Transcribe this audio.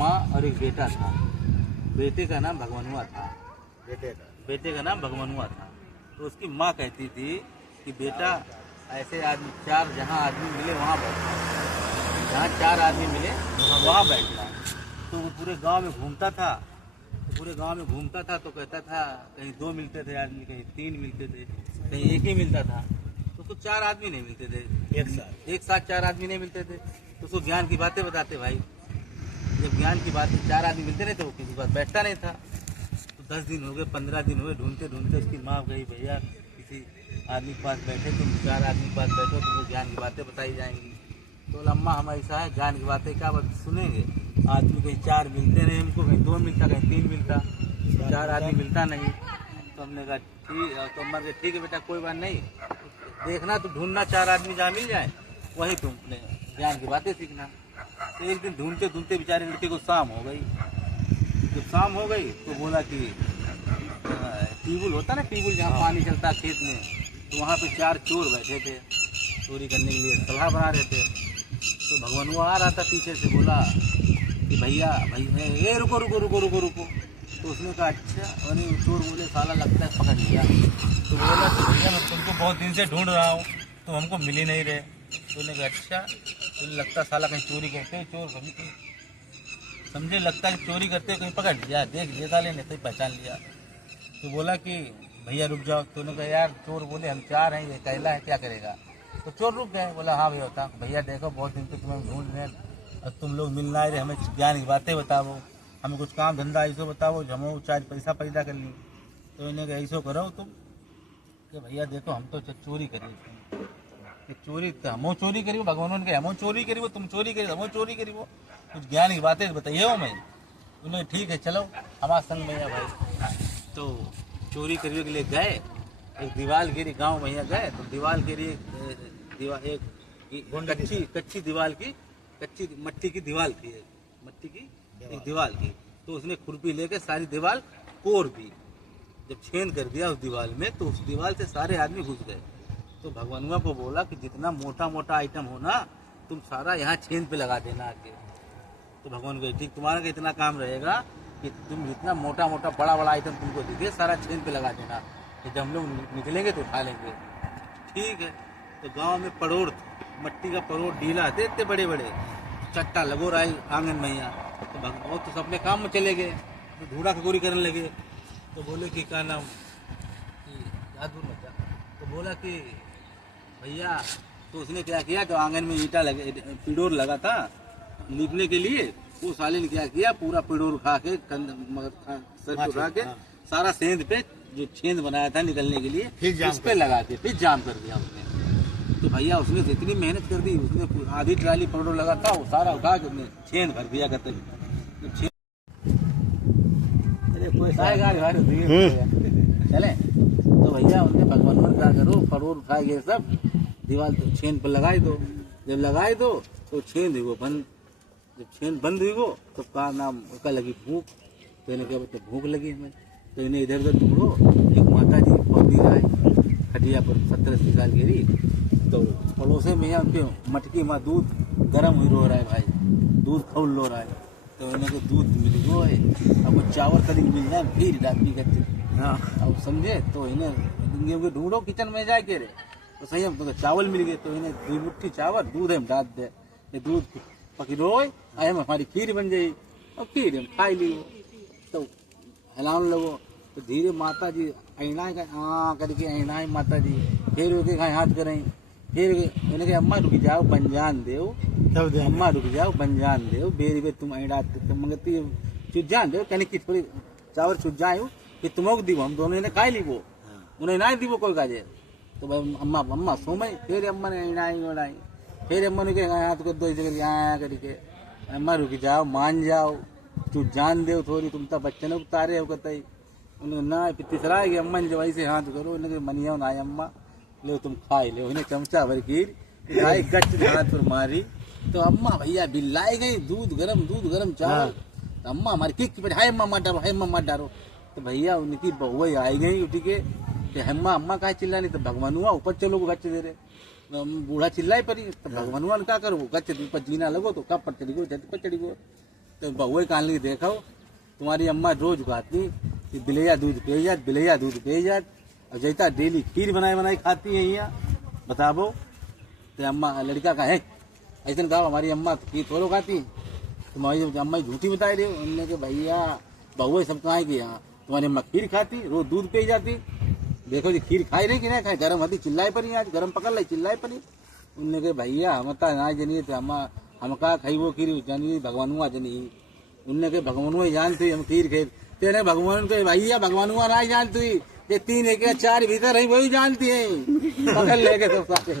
माँ और एक बेटा था। बेटे का नाम भगवानुआ था। बेटे का नाम भगवानुआ था। तो उसकी माँ कहती थी कि बेटा ऐसे आदमी चार जहाँ आदमी मिले वहाँ बैठना, जहाँ चार आदमी मिले वहाँ बैठना। तो वो पूरे गांव में घूमता था। तो कहता था कहीं 2 मिलते थे आदमी, कहीं 3 मिलते थे, कहीं 1 ही मिलता था। तो उसको 4 आदमी नहीं मिलते थे, एक साथ 4 आदमी नहीं मिलते थे। तो उसको ज्ञान की बातें बताते भाई। जब ज्ञान की बातें 4 आदमी मिलते नहीं तो वो किसी बात बैठता नहीं था। तो 10 दिन हो गए, 15 दिन हुए, ढूंढते ढूंढते उसकी माँ गई, भैया किसी आदमी के पास बैठे, तुम 4 आदमी के पास बैठो, तुमको ज्ञान की बातें बताई जाएंगी। तो अम्मा हम ऐसा है, ज्ञान की बातें क्या बात सुनेंगे? आदमी कहीं 4 मिलते नहीं हमको, कहीं 2 मिलता, कहीं 3 मिलता, 4 आदमी मिलता नहीं। तो हमने कहा ठीक। तो अम्मा कहा ठीक है बेटा, कोई बात नहीं, देखना तो ढूंढना 4 आदमी जहाँ मिल जाए वही तुमने ज्ञान की बातें सीखना। तो एक दिन ढूंढते ढूंढते बेचारे लड़के को शाम हो गई। जब शाम हो गई तो बोला कि ट्यूबवेल होता ना, ट्यूबवेल जहाँ पानी चलता खेत में, तो वहाँ पे 4 चोर बैठे थे, चोरी करने के लिए सलाह बना रहे थे। तो भगवानुआ आ रहा था पीछे से, बोला कि भैया ये रुको रुको रुको रुको रुको। तो उसने कहा अच्छा। और चोर बोले साला लगता है पकड़ लिया। तो बोला कि भैया मैं तुमको बहुत दिन से ढूंढ रहा हूँ, तुम हमको मिल ही नहीं रहे। तो उन्होंने कहा अच्छा, तो लगता साला कहीं चोरी करते हो, चोर कभी समझे, लगता है चोरी करते कहीं पकड़ लिया, देख लिया साले ने, तो पहचान लिया। तो बोला कि भैया रुक जाओ। तो उन्होंने कहा यार चोर बोले हम 4 हैं, ये अकेला है, क्या करेगा? तो चोर रुक गए। बोला हाँ भैया होता, भैया देखो बहुत दिन से तुम्हें ढूंढ रहे हैं और तुम लोग मिलना है, हमें ज्ञान की बातें बताओ, हमें कुछ काम धंधा ऐसे बताओ जो हम 4 पैसा पैदा कर ली। तो इन्हें कहा ऐसा करो तुम कि भैया देखो हम तो चोरी करिए, चोरी तो हम चोरी करी, भगवान के हम चोरी करी, तुम चोरी करी, हम चोरी करी, वो कुछ ज्ञान की बातें बताइए हो। मैं उन्हें ठीक है चलो हमारे संग में भाई। तो चोरी करने के लिए गए, एक दीवार गिरी, गांव में गए तो दीवार गिरी, एक कच्ची दीवार की, कच्ची मट्टी की दीवार थी, मट्टी की एक दीवार की। तो उसने खुरपी लेके सारी दीवार कोड़ दी। जब छेद कर दिया उस दीवार में तो उस दीवार से सारे आदमी घुस गए। तो भगवानुआ को बोला कि जितना मोटा मोटा आइटम हो ना तुम सारा यहाँ छेद पे लगा देना आके। तो भगवान कहे ठीक, तुम्हारा इतना काम रहेगा कि तुम जितना मोटा मोटा बड़ा बड़ा आइटम तुमको दिखे सारा छेद पे लगा देना, कि जब हम लोग निकलेंगे तो उठा लेंगे। ठीक है। तो गांव में पड़ोड़, मट्टी का पड़ोड़ डीला थे, इतने बड़े बड़े चट्टा लगो रहा है आंगन में यहाँ। तो भगवान तो अपने काम में चले गए, तो ढूंढा खगोरी करने लगे। तो बोले कि क्या नाम याद भूल मचा। तो बोला कि भैया, तो उसने क्या किया, जो आंगन में ईंटा लगे, पिडोर लगा था लीपने के लिए, वो साले ने क्या किया, पूरा पिडोर उठा के सर पे उठा के सारा सेंध पे जो छेद बनाया था निकलने के लिए उस पे लगा के फिर जाम कर दिया उसने। तो भैया उसने तो इतनी मेहनत कर दी, उसने आधी ट्राली पिडोर लगा था वो सारा उठा के उसने छेद भर दिया करते। चले तो भैया उनके भगवान क्या करो, पड़ोर उठाए गए सब, दीवार तो छेद पर लगाई दो। जब लगाई दो तो छेद हुई वो बंद। जब छेद बंद हुई वो तो का नाम उसका लगी भूख। तो इन्हें क्या बोलते भूख लगी हमें। तो इन्हें इधर उधर ढूंढो, एक माता जी पौधी आए खटिया पर 70-80 साल गिरी। तो पड़ोसे में उनके मटकी में दूध गर्म हुई रो रहा है भाई, दूध खौल लो रहा है। तो इन्हें को दूध मिल गो है, अब वो चावल करी मिल जाए फिर डाली करते। हाँ अब समझे। तो इन्हें ढूंढो किचन में जाए के रे, तो सही हम तो चावल मिल गए। तो इन्हें 2 मुट्ठी चावल दूध हम डाल दे, ये दूध पकड़ो हमारी खीर बन जाई। और खीर हम खाई ली। तो हिलाने लगो तो धीरे माता जी ऐना करके ऐना माता जी फिर उनके खाए हाथ करें। फिर उन्हें कहा अम्मा रुक जाओ बंजान देव, अम्मा रुक जाओ बंजान देव, बेरी बे तुम ऐडा मंगती चुजान देव, कहने की थोड़ी चावल चुजाए कि तुमको दीवो, हम दोनों ने खाई ली वो, उन्हें ना दीवो कोई काजे। तो भाई अम्मा अम्मा सोमई, फिर अम्मा ने ऐनाई ओढ़ाई, फिर अम्मा ने कहा हाथ को 2 करके आया करके अम्मा रुक जाओ मान जाओ, तू जान दे थोड़ी, तुम तो बच्चे उतारे हो कतई। उन्हें ना तीसरा है कि अम्मा ने जब ऐसे हाथ करो, उन्हें मनिया ना अम्मा ले तुम खाई ले। उन्हें चमचा भर खीर खाई, गच हाथ पर मारी। तो अम्मा भैया बिल्लाई गई, दूध गरम चावल। तो अम्मा हमारी किक पे हाय अम्मा मत डारो, हाय अम्मा मत डारो। तो भैया उनकी बहु आई गई उठी के, अम्मा अम्मा कहा चिल्ला नहीं। तो भगवानुआ ऊपर चलो गच दे रहे, बूढ़ा चिल्लाई पड़ी। तो भगवानुआ ने क्या करो, गच ऊपर जीना लगो तो कब पर चढ़ी गो, झट पर चढ़ी गो। तो बहुए कान ली देखो तुम्हारी अम्मा रोज खाती कि बिलैया दूध पे जात, बिलैया दूध पे जात। और जैसा डेली खीर बनाई बनाई खाती है यहाँ बताबो। तो अम्मा लड़का का है ऐसे कहा हमारी अम्मा खीर थोड़ो खाती, तुम्हारी अम्मा झूठी बताई रही। उनने के भैया बहुए सब कहा कि यहाँ तुम्हारी अम्मा खीर खाती, रोज दूध पे जाती। देखो जी खीर खाई नहीं कि नहीं खाई, गर्म हती चिल्लाए पर आज गर्म पकड़ लाई चिल्लाए पर। उनने के भैया हम ना जनिए तो हम कहा खाई वो खीर जानी भगवानुआ जनी। उनने के भगवानुआ जानती हम खीर खेल तेरे भगवान के भैया भगवानुआ ना जानती, ये 3 एक 4 भीतर है वही जानती है, पकड़ लेके सब साथे।